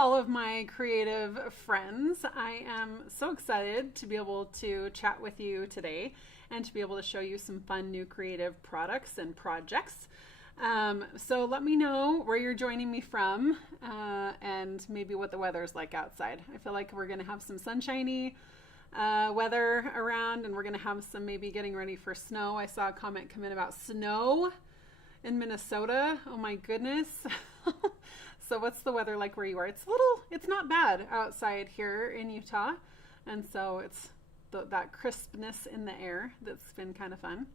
All of my creative friends. I am so excited to be able to chat with you today and to be able to show you some fun new creative products and projects. So let me know where you're joining me from and maybe what the weather's like outside. I feel like we're going to have some sunshiny weather around, and we're going to have some maybe getting ready for snow. I saw a comment come in about snow in Minnesota. Oh my goodness. So what's the weather like where you are? It's not bad outside here in Utah. And so it's that crispness in the air that's been kind of fun.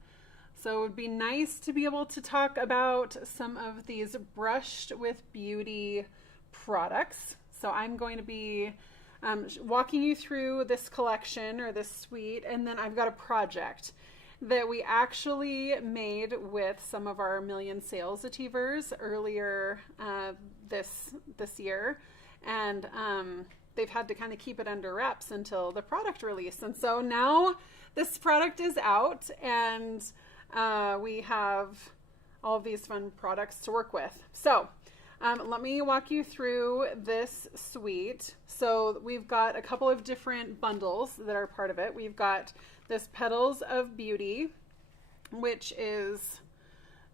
So it would be nice to be able to talk about some of these Brushed with Beauty products. So I'm going to be walking you through this collection or this suite, and then I've got a project that we actually made with some of our Million Sales Achievers earlier this year, and they've had to kind of keep it under wraps until the product release. And so now this product is out, and we have all of these fun products to work with. So let me walk you through this suite. So we've got a couple of different bundles that are part of it. We've got this Petals of Beauty, which is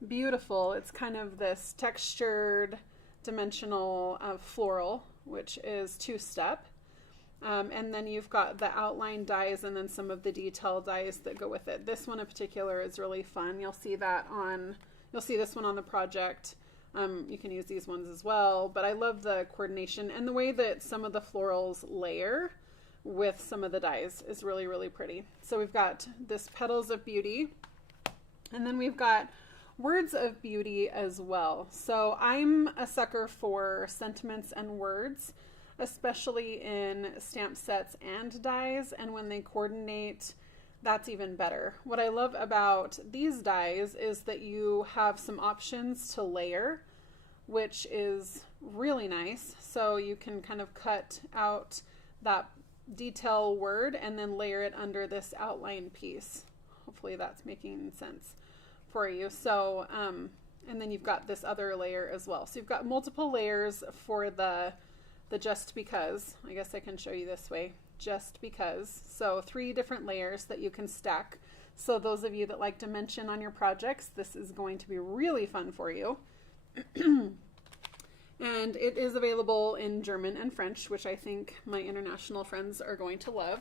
beautiful. It's kind of this textured dimensional floral, which is two-step. And then you've got the outline dies and then some of the detail dies that go with it. This one in particular is really fun. You'll see this one on the project. You can use these ones as well, but I love the coordination and the way that some of the florals layer with some of the dies is really, really pretty. So we've got this Petals of Beauty, and then we've got Words of Beauty as well. So I'm a sucker for sentiments and words, especially in stamp sets and dies, and when they coordinate, that's even better. What I love about these dies is that you have some options to layer, which is really nice. So you can kind of cut out that detail word and then layer it under this outline piece. Hopefully that's making sense for you. So, and then you've got this other layer as well. So you've got multiple layers for the Just Because. I guess I can show you this way. Just Because. So 3 different layers that you can stack. So those of you that like dimension on your projects, this is going to be really fun for you. And it is available in German and French, which I think my international friends are going to love.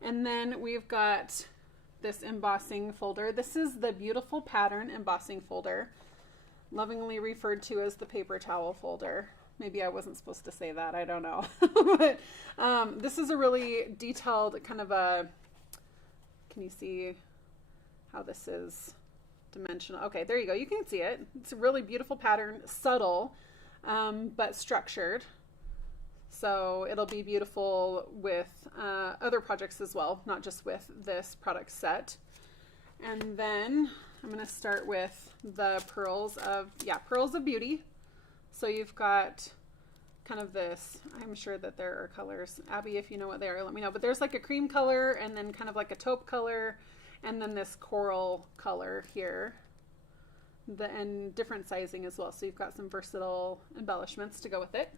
And then we've got this embossing folder. This is the Beautiful Pattern embossing folder, lovingly referred to as the paper towel folder. Maybe I wasn't supposed to say that, I don't know. But this is a really detailed kind of can you see how this is dimensional? Okay, there you go, you can see it. It's a really beautiful pattern, subtle, but structured. So it'll be beautiful with other projects as well, not just with this product set. And then I'm going to start with the Pearls of Beauty. So you've got kind of this, I'm sure that there are colors. Abby, if you know what they are, let me know. But there's like a cream color and then kind of like a taupe color and then this coral color here. And different sizing as well. So you've got some versatile embellishments to go with it.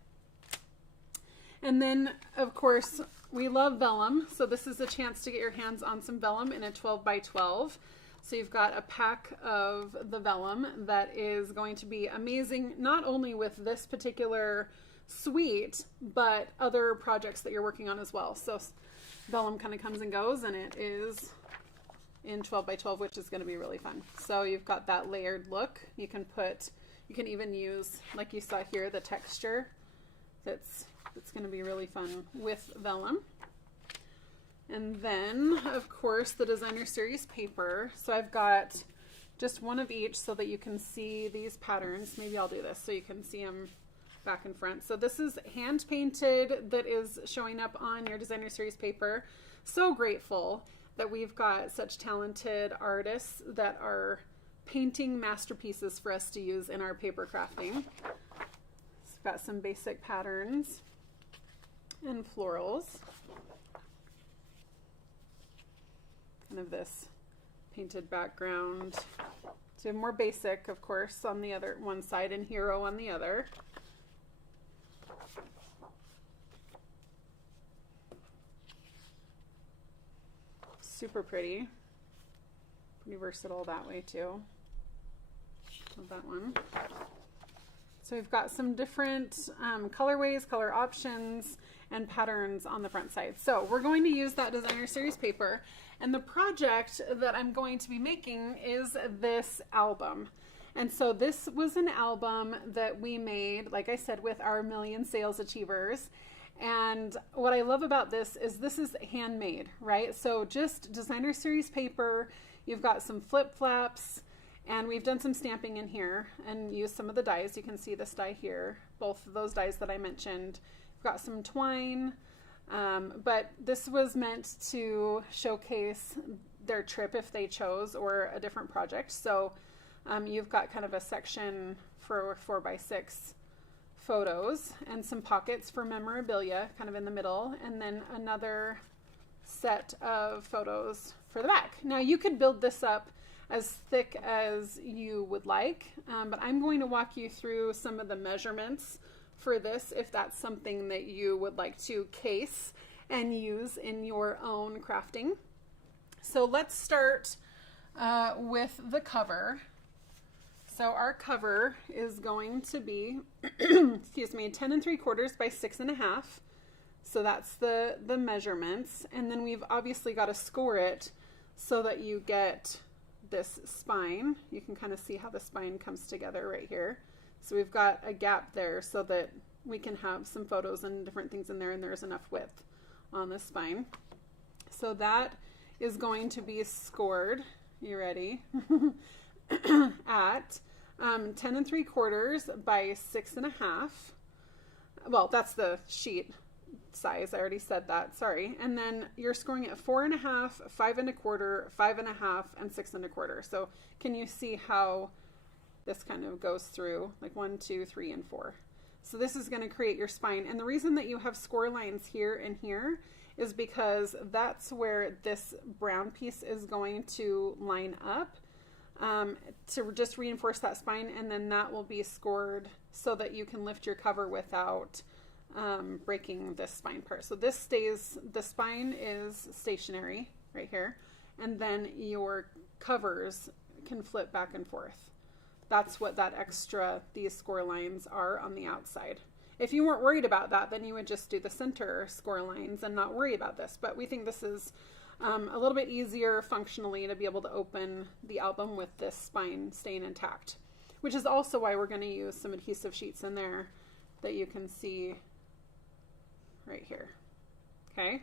And then, of course, we love vellum. So this is a chance to get your hands on some vellum in a 12 by 12. So you've got a pack of the vellum that is going to be amazing, not only with this particular suite, but other projects that you're working on as well. So vellum kind of comes and goes, and it is in 12 by 12, which is going to be really fun. So you've got that layered look. You can even use, like you saw here, the texture that's going to be really fun with vellum. And then, of course, the Designer Series paper. So I've got just one of each so that you can see these patterns. Maybe I'll do this so you can see them back and front. So this is hand painted that is showing up on your Designer Series paper. So grateful that we've got such talented artists that are painting masterpieces for us to use in our paper crafting. It's got some basic patterns and florals. Kind of this painted background. So more basic, of course, on the other one side and hero on the other. super pretty. Pretty versatile that way too. Love that one. So we've got some different colorways, color options, and patterns on the front side. So we're going to use that designer series paper, and the project that I'm going to be making is this album. And so this was an album that we made, like I said, with our Million Sales Achievers. And what I love about this is handmade, right? So just designer series paper, you've got some flip flaps, and we've done some stamping in here and used some of the dies. You can see this die here, both of those dies that I mentioned. We've got some twine, but this was meant to showcase their trip if they chose, or a different project. So you've got kind of a section for 4x6 photos and some pockets for memorabilia kind of in the middle, and then another set of photos for the back. Now you could build this up as thick as you would like, but I'm going to walk you through some of the measurements for this if that's something that you would like to case and use in your own crafting. So let's start with the cover. So our cover is going to be, excuse me, 10 3/4 by 6.5. So that's the measurements. And then we've obviously got to score it so that you get this spine. You can kind of see how the spine comes together right here. So we've got a gap there so that we can have some photos and different things in there, and there's enough width on the spine. So that is going to be scored, you ready, at 10 3/4 by 6.5. Well, that's the sheet size. I already said that, sorry. And then you're scoring at 4.5, 5 1/4, 5.5, and 6 1/4. So can you see how this kind of goes through, like 1, 2, 3, and 4. So this is going to create your spine. And the reason that you have score lines here and here is because that's where this brown piece is going to line up to just reinforce that spine, and then that will be scored so that you can lift your cover without breaking this spine part. So this stays, the spine is stationary right here, and then your covers can flip back and forth. That's what that extra, these score lines are on the outside. If you weren't worried about that, then you would just do the center score lines and not worry about this. But we think this is a little bit easier functionally to be able to open the album with this spine staying intact, which is also why we're going to use some adhesive sheets in there that you can see right here. Okay.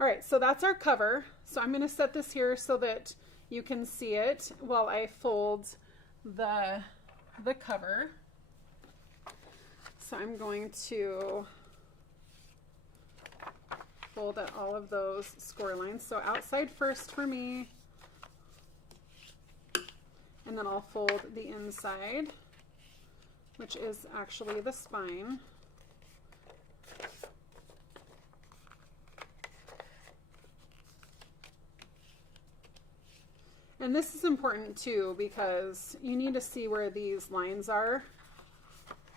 All right. So that's our cover. So I'm going to set this here so that you can see it while I fold the cover. So I'm going to fold at all of those score lines. So outside first for me, and then I'll fold the inside, which is actually the spine. And this is important too, because you need to see where these lines are,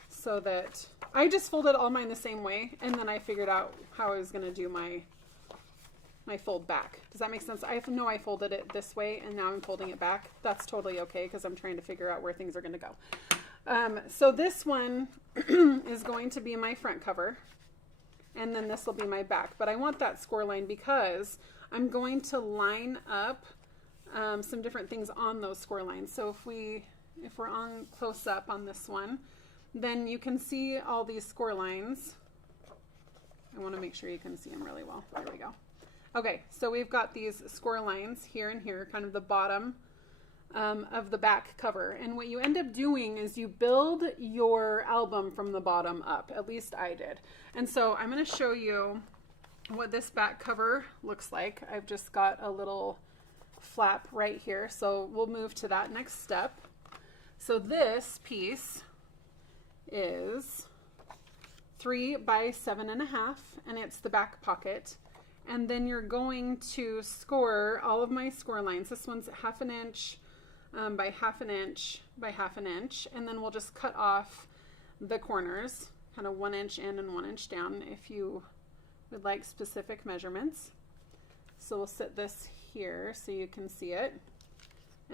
so that I just folded all mine the same way, and then I figured out how I was going to do my fold back. Does that make sense? I know I folded it this way, and now I'm folding it back. That's totally okay, because I'm trying to figure out where things are going to go. So this one is going to be my front cover, and then this will be my back. But I want that score line because I'm going to line up some different things on those score lines. So if we're on close up on this one, then you can see all these score lines. I want to make sure you can see them really well. There we go. Okay, so we've got these score lines here and here, kind of the bottom of the back cover. And what you end up doing is you build your album from the bottom up. At least I did. And so I'm going to show you what this back cover looks like. I've just got a little flap right here. So we'll move to that next step. So this piece is 3 by 7.5, and it's the back pocket. And then you're going to score all of my score lines. This one's 1/2 inch by 1/2 inch by 1/2 inch, and then we'll just cut off the corners, kind of 1 inch in and 1 inch down if you would like specific measurements. So we'll sit this here so you can see it.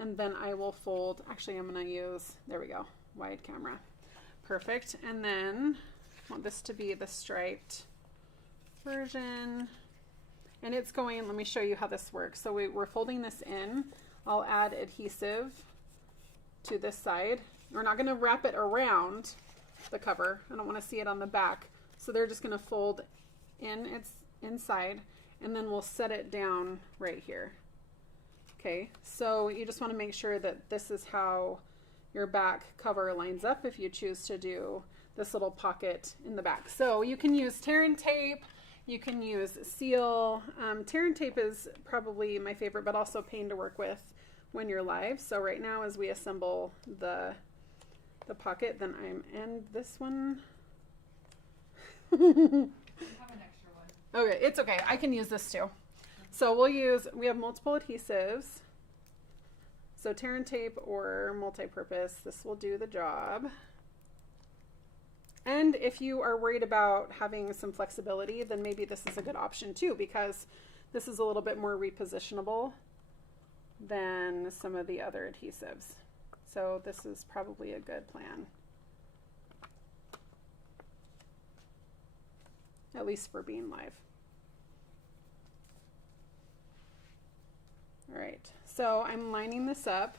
And then I will fold, actually I'm gonna use, there we go, wide camera. Perfect. And then I want this to be the striped version. And it's going, let me show you how this works. So we're folding this in. I'll add adhesive to this side. We're not gonna wrap it around the cover. I don't wanna see it on the back. So they're just gonna fold in its inside, and then we'll set it down right here. Okay, so you just wanna make sure that this is how your back cover lines up if you choose to do this little pocket in the back. So you can use tear and tape, you can use seal. Tear and tape is probably my favorite, but also pain to work with when you're live. So right now as we assemble the pocket, then I'm end this one. I have an extra one. Okay, it's okay. I can use this too. So we have multiple adhesives. So tear and tape or multi-purpose, this will do the job. And if you are worried about having some flexibility, then maybe this is a good option too, because this is a little bit more repositionable than some of the other adhesives. So this is probably a good plan. At least for being live. All right, so I'm lining this up.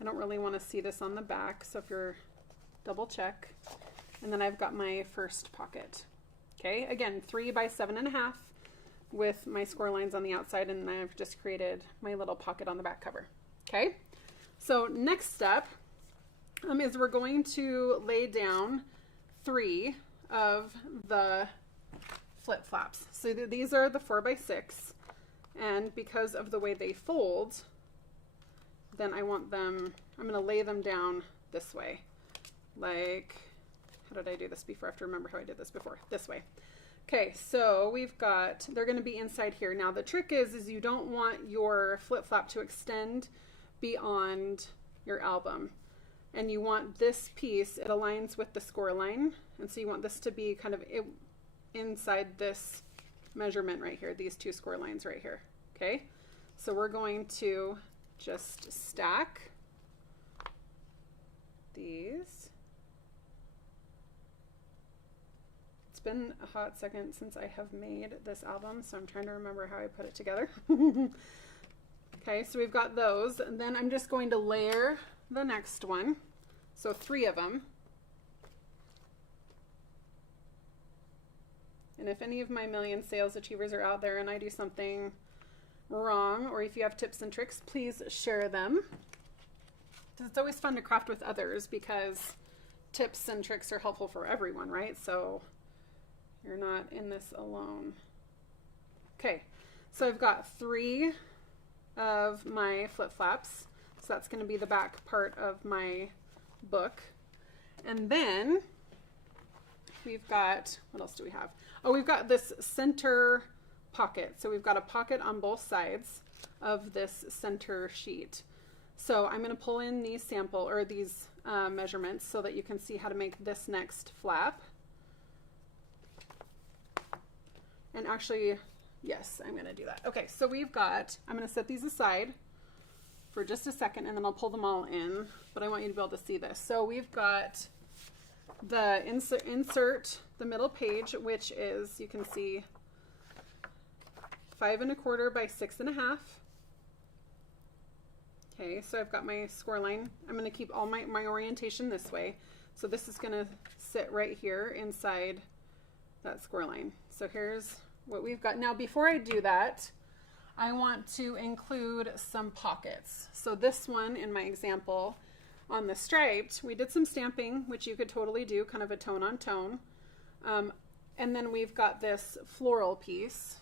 I don't really want to see this on the back, so if you're double check. And then I've got my first pocket. Okay, again, 3 by 7.5 with my score lines on the outside, and I've just created my little pocket on the back cover. Okay, so next step is we're going to lay down 3 of the flip flaps. So these are the 4 by 6, and because of the way they fold, then I want them, I'm going to lay them down this way. Like, how did I do this before? I have to remember how I did this before. This way. Okay, so we've got, they're going to be inside here. Now the trick is you don't want your flip flap to extend beyond your album. And you want this piece, it aligns with the score line. And so you want this to be kind of inside this measurement right here, these 2 score lines right here. Okay, so we're going to just stack these. It's been a hot second since I have made this album, so I'm trying to remember how I put it together. Okay, so we've got those, and then I'm just going to layer the next one. So 3 of them. And if any of my million sales achievers are out there and I do something wrong, or if you have tips and tricks, please share them. It's always fun to craft with others because tips and tricks are helpful for everyone, right? So you're not in this alone. Okay, so I've got 3 of my flip flaps. So that's going to be the back part of my book. And then we've got, what else do we have? Oh, we've got this center pocket. So we've got a pocket on both sides of this center sheet. So I'm going to pull in these sample or these measurements so that you can see how to make this next flap. And actually, yes, I'm going to do that. Okay, so we've got, I'm going to set these aside for just a second and then I'll pull them all in, but I want you to be able to see this. So we've got the insert the middle page, which is, you can see 5 1/4 by 6.5. Okay, so I've got my score line. I'm going to keep all my orientation this way. So this is going to sit right here inside that score line. So here's what we've got. Now before I do that, I want to include some pockets. So this one in my example on the striped, we did some stamping, which you could totally do, kind of a tone on tone. And then we've got this floral piece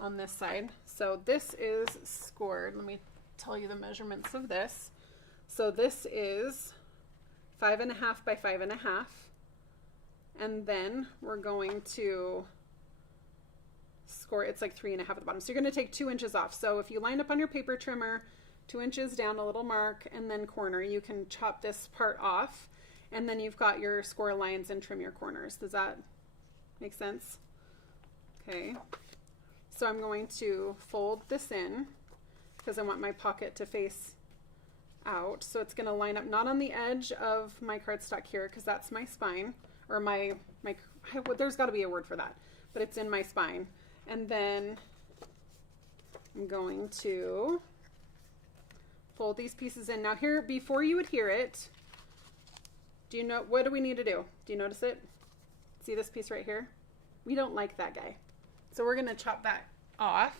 on this side. So this is scored. Let me tell you the measurements of this. So this is 5 1/2 by 5 1/2. And then we're going to score, it's like 3 1/2 at the bottom. So you're going to take 2 inches off. So if you line up on your paper trimmer, 2 inches down, a little mark, and then corner, you can chop this part off. And then you've got your score lines and trim your corners. Does that make sense? Okay. So I'm going to fold this in because I want my pocket to face out. So it's going to line up not on the edge of my cardstock here because that's my spine, or there's got to be a word for that, but it's in my spine. And then I'm going to fold these pieces in. Now here, before you adhere it, what do we need to do? Do you notice it? See this piece right here? We don't like that guy. So we're going to chop that off.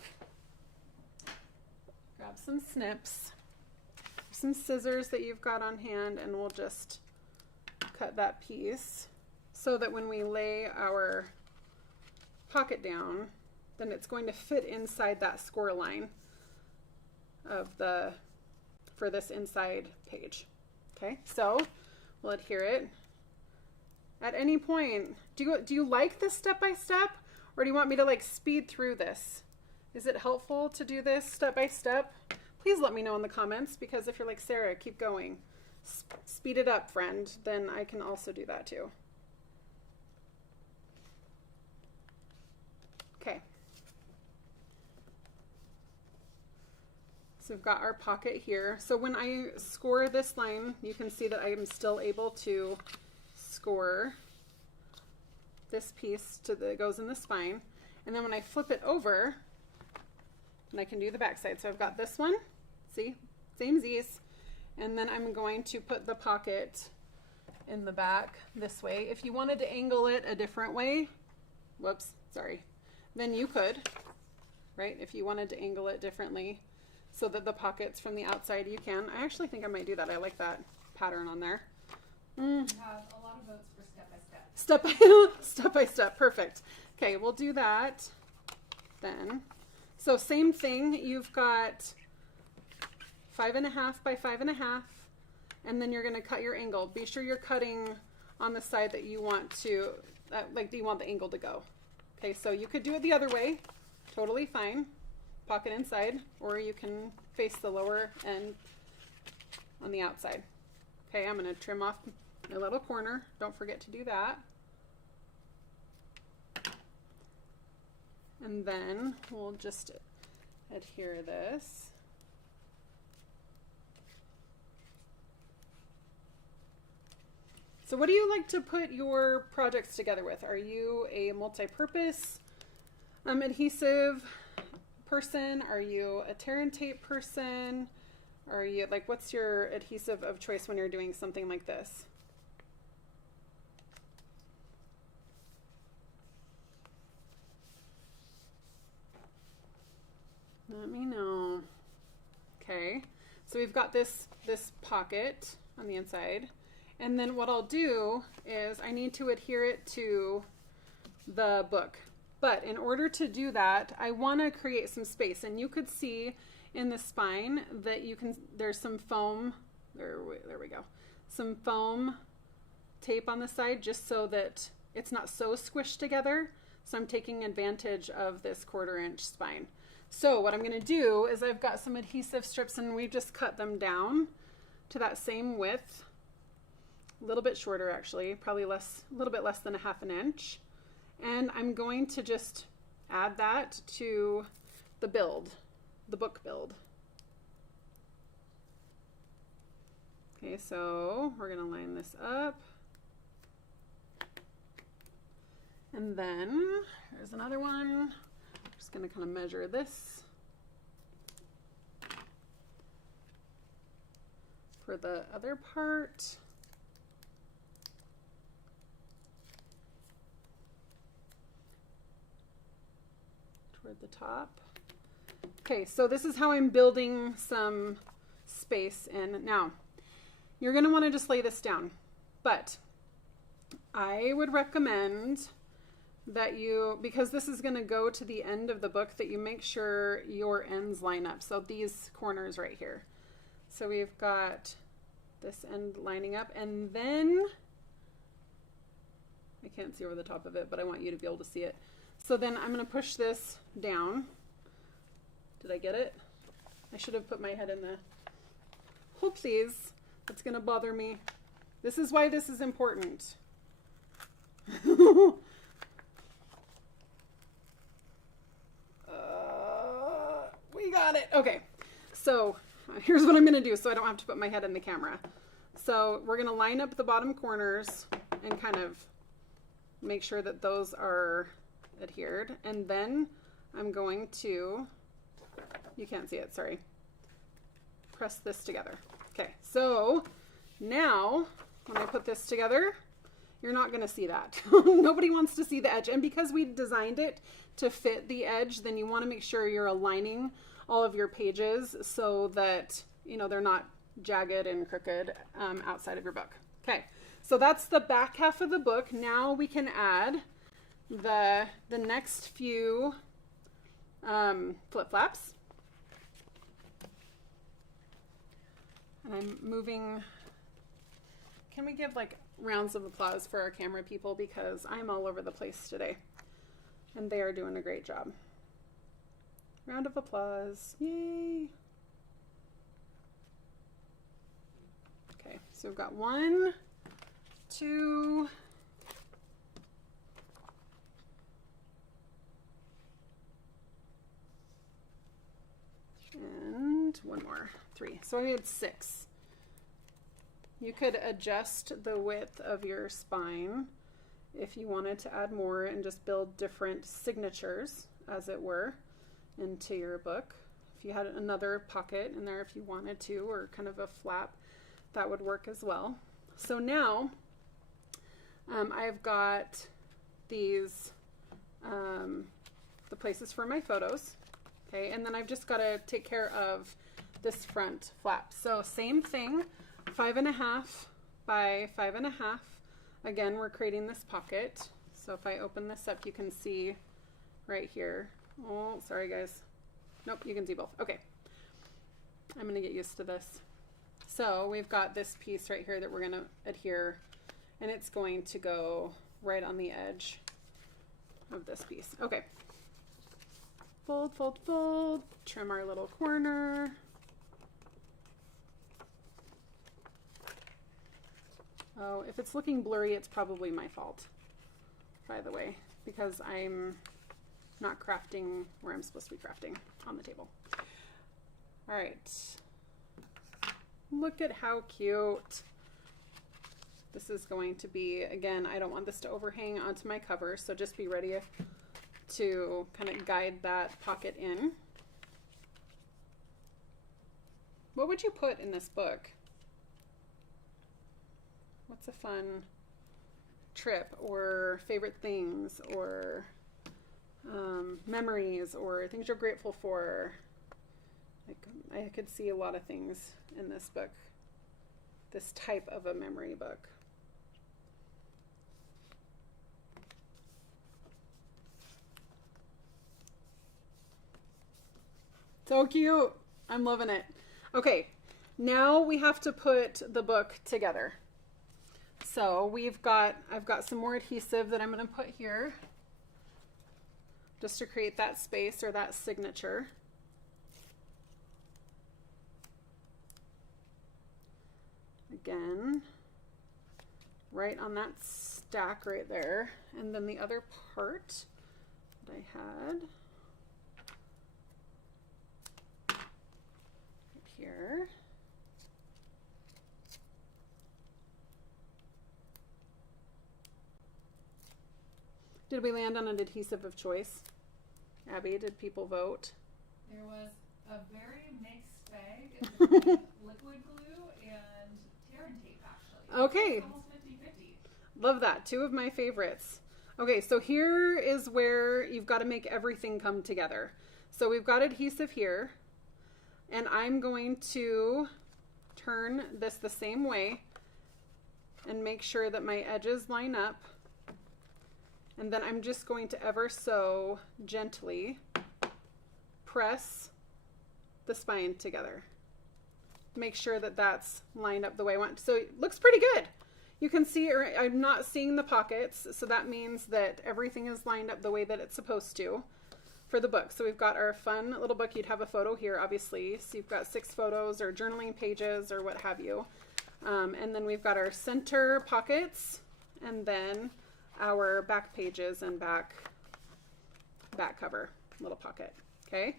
Grab some snips, some scissors that you've got on hand, and we'll just cut that piece so that when we lay our pocket down, then it's going to fit inside that score line for this inside page. Okay, so we'll adhere it. At any point, do you like this step by step, or do you want me to like speed through this? Is it helpful to do this step by step? Please let me know in the comments, because if you're like, Sarah, keep going, speed it up, friend, then I can also do that too. Okay. So we've got our pocket here. So when I score this line, you can see that I am still able to score this piece that goes in the spine. And then when I flip it over, and I can do the back side. So I've got this one, see, same Z's. And then I'm going to put the pocket in the back this way. If you wanted to angle it a different way, whoops, sorry, then you could, right? If you wanted to angle it differently so that the pocket's from the outside, you can. I actually think I might do that. I like that pattern on there. We have a lot of votes for step by step. Step by step, perfect. Okay, we'll do that then. So same thing, you've got 5.5 by 5.5, and then you're going to cut your angle. Be sure you're cutting on the side that you want to, you want the angle to go. Okay, so you could do it the other way, totally fine, pocket inside, or you can face the lower end on the outside. Okay, I'm going to trim off my little corner. Don't forget to do that. And then we'll just adhere this. So what do you like to put your projects together with? Are you a multi-purpose adhesive person? Are you a tear and tape person? Are you what's your adhesive of choice when you're doing something like this? Let me know. Okay, so we've got this pocket on the inside, and then what I'll do is I need to adhere it to the book. But in order to do that, I want to create some space, and you could see in the spine that there's some foam. There we go. Some foam tape on the side just so that it's not so squished together. So I'm taking advantage of this 1/4 inch spine. So what I'm going to do is I've got some adhesive strips, and we've just cut them down to that same width, a little bit shorter actually, probably a little bit less than 1/2 inch. And I'm going to just add that to the book build. Okay, so we're going to line this up. And then there's another one. Just going to kind of measure this for the other part. Toward the top. Okay, so this is how I'm building some space in. Now, you're going to want to just lay this down, but I would recommend that because this is going to go to the end of the book, that you make sure your ends line up. So these corners right here. So we've got this end lining up, and then I can't see over the top of it, but I want you to be able to see it. So then I'm going to push this down. Did I get it? I should have put my head in the Oopsies. That's going to bother me. This is why this is important. Okay, so here's what I'm going to do so I don't have to put my head in the camera. So we're going to line up the bottom corners and kind of make sure that those are adhered. And then I'm going to, you can't see it, sorry, press this together. Okay, so now when I put this together, you're not going to see that. Nobody wants to see the edge. And because we designed it to fit the edge, then you want to make sure you're aligning all of your pages so that, you know, they're not jagged and crooked outside of your book. Okay, so that's the back half of the book. Now we can add the next few flip-flaps. And I'm moving. Can we give like rounds of applause for our camera people, because I'm all over the place today and they are doing a great job. Round of applause. Yay. Okay, so we've got 1, 2, and 1 more, 3. So I made 6. You could adjust the width of your spine if you wanted to add more and just build different signatures, as it were, into your book. If you had another pocket in there if you wanted to, or kind of a flap, that would work as well. So now I've got these, the places for my photos. Okay, and then I've just got to take care of this front flap. So same thing, 5.5 by 5.5. Again, we're creating this pocket. So if I open this up, you can see right here. Oh, sorry guys. Nope, you can see both. Okay, I'm gonna get used to this. So we've got this piece right here that we're gonna adhere, and it's going to go right on the edge of this piece. Okay. Fold, fold, fold, trim our little corner. Oh, if it's looking blurry, it's probably my fault, by the way, because I'm not crafting where I'm supposed to be crafting, on the table. All right. Look at how cute. This is going to be, again, I don't want this to overhang onto my cover, so just be ready to kind of guide that pocket in. What would you put in this book? What's a fun trip or favorite things or memories or things you're grateful for? Like, I could see a lot of things in this book, this type of a memory book. So cute. I'm loving it. Okay, now we have to put the book together. So I've got some more adhesive that I'm going to put here just to create that space or that signature. Again, right on that stack right there. And then the other part that I had right here. Did we land on an adhesive of choice? Abby, did people vote? There was a very mixed bag. It was liquid glue and tear and tape, actually. Okay. It's almost 50-50. Love that. 2 of my favorites. Okay, so here is where you've got to make everything come together. So we've got adhesive here, and I'm going to turn this the same way and make sure that my edges line up. And then I'm just going to ever so gently press the spine together. Make sure that that's lined up the way I want. So it looks pretty good. You can see, or I'm not seeing the pockets, so that means that everything is lined up the way that it's supposed to for the book. So we've got our fun little book. You'd have a photo here, obviously. So you've got 6 photos or journaling pages or what have you. And then we've got our center pockets, and then our back pages and back cover little pocket. Okay,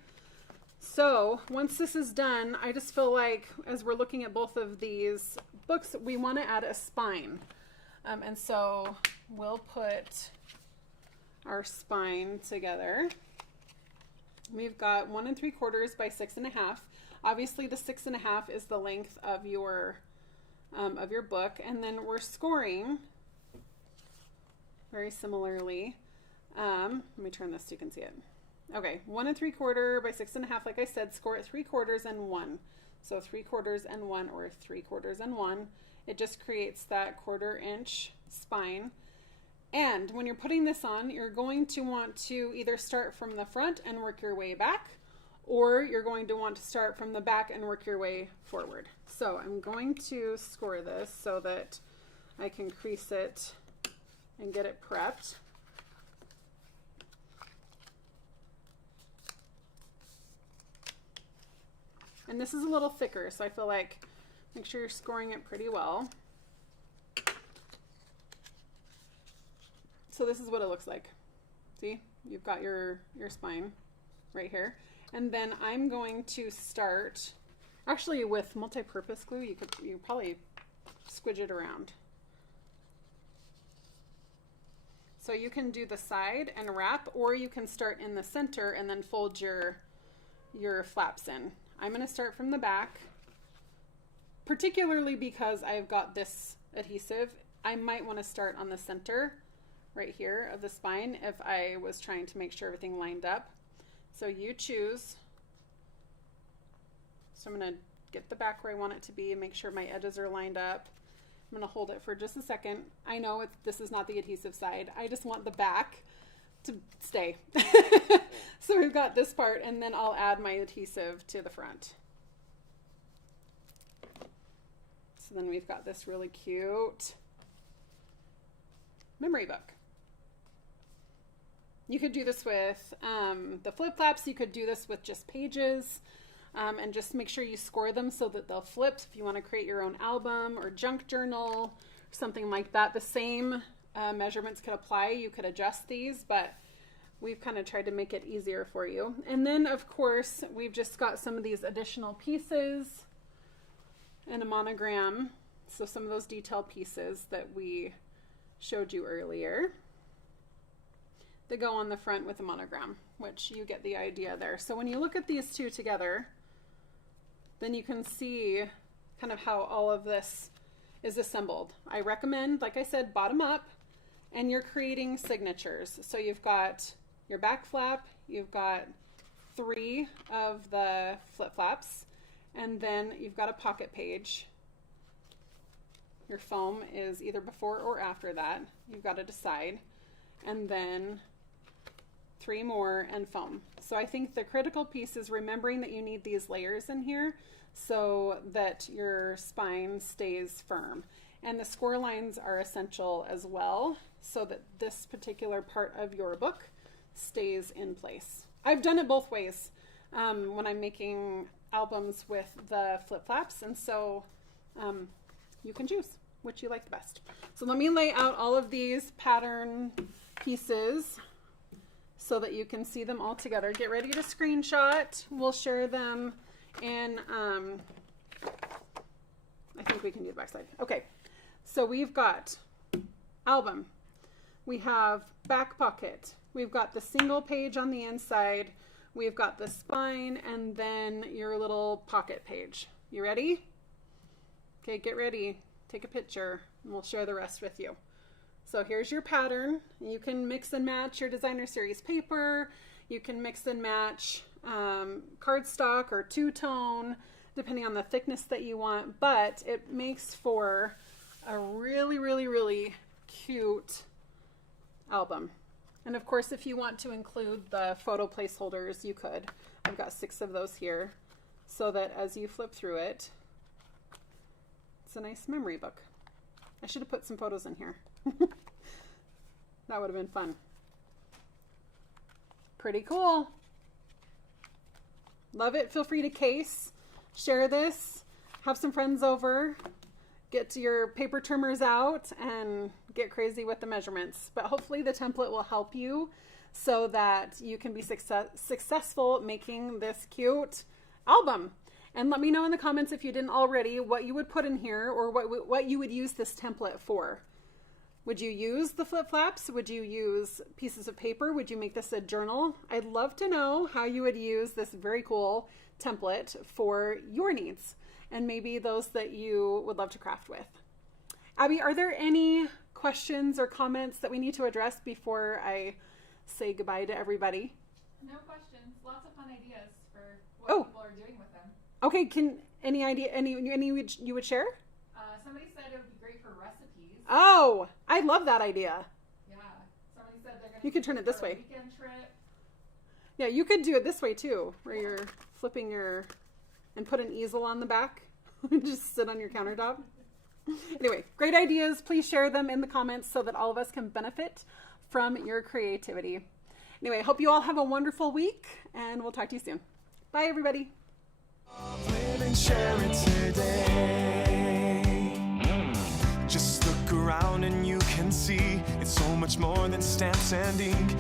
So once this is done, I just feel like as we're looking at both of these books, we want to add a spine. And so we'll put our spine together. We've got 1 3/4 by 6 1/2. Obviously the 6 1/2 is the length of your book. And then we're scoring very similarly. Let me turn this so you can see it. Okay, 1 3/4 by 6 1/2, like I said, score at 3/4 and 1. So 3/4 and 1 or 3/4 and 1. It just creates that 1/4 inch spine. And when you're putting this on, you're going to want to either start from the front and work your way back, or you're going to want to start from the back and work your way forward. So I'm going to score this so that I can crease it and get it prepped. And this is a little thicker, so I feel like make sure you're scoring it pretty well. So this is what it looks like. See, you've got your spine right here. And then I'm going to start, actually with multi-purpose glue, you could probably squidge it around. So you can do the side and wrap, or you can start in the center and then fold your flaps in. I'm going to start from the back, particularly because I've got this adhesive. I might want to start on the center right here of the spine if I was trying to make sure everything lined up. So you choose. So I'm going to get the back where I want it to be and make sure my edges are lined up. I'm going to hold it for just a second. I know this is not the adhesive side. I just want the back to stay. So we've got this part, and then I'll add my adhesive to the front. So then we've got this really cute memory book. You could do this with the flip flaps. You could do this with just pages, and just make sure you score them so that they'll flip. If you want to create your own album or junk journal, something like that, the same measurements could apply. You could adjust these, but we've kind of tried to make it easier for you. And then of course we've just got some of these additional pieces and a monogram. So some of those detail pieces that we showed you earlier, they go on the front with a monogram, which you get the idea there. So when you look at these two together, then you can see kind of how all of this is assembled. I recommend, like I said, bottom up, and you're creating signatures. So you've got your back flap, you've got 3 of the flip flaps, and then you've got a pocket page. Your foam is either before or after that. You've got to decide. And then 3 more and foam. So I think the critical piece is remembering that you need these layers in here so that your spine stays firm. And the score lines are essential as well so that this particular part of your book stays in place. I've done it both ways when I'm making albums with the flip flaps, and so you can choose which you like the best. So let me lay out all of these pattern pieces so that you can see them all together. Get ready to screenshot. We'll share them in, I think we can do the back side. Okay, so we've got album. We have back pocket. We've got the single page on the inside. We've got the spine and then your little pocket page. You ready? Okay, get ready. Take a picture and we'll share the rest with you. So here's your pattern. You can mix and match your designer series paper. You can mix and match cardstock or two-tone, depending on the thickness that you want, but it makes for a really, really, really cute album. And of course, if you want to include the photo placeholders, you could. I've got 6 of those here, so that as you flip through it, it's a nice memory book. I should have put some photos in here. That would have been fun. Pretty cool. Love it. Feel free to case, share this, have some friends over, get your paper trimmers out and get crazy with the measurements. But hopefully the template will help you so that you can be successful making this cute album. And let me know in the comments, if you didn't already, what you would put in here, or what you would use this template for. Would you use the flip flaps? Would you use pieces of paper? Would you make this a journal? I'd love to know how you would use this very cool template for your needs, and maybe those that you would love to craft with. Abby, are there any questions or comments that we need to address before I say goodbye to everybody? No questions. Lots of fun ideas for what people are doing with them. Okay, any you would share? Somebody said it would be great for recipes. Oh, I love that idea. Yeah. Somebody said they're going to. You could turn it this way. Weekend trip. Yeah, you could do it this way too, where you're flipping and put an easel on the back. Just sit on your countertop. Anyway, great ideas. Please share them in the comments so that all of us can benefit from your creativity. Anyway, I hope you all have a wonderful week, and we'll talk to you soon. Bye, everybody. Live and share it today. Just look around and you can see it's so much more than stamps and ink.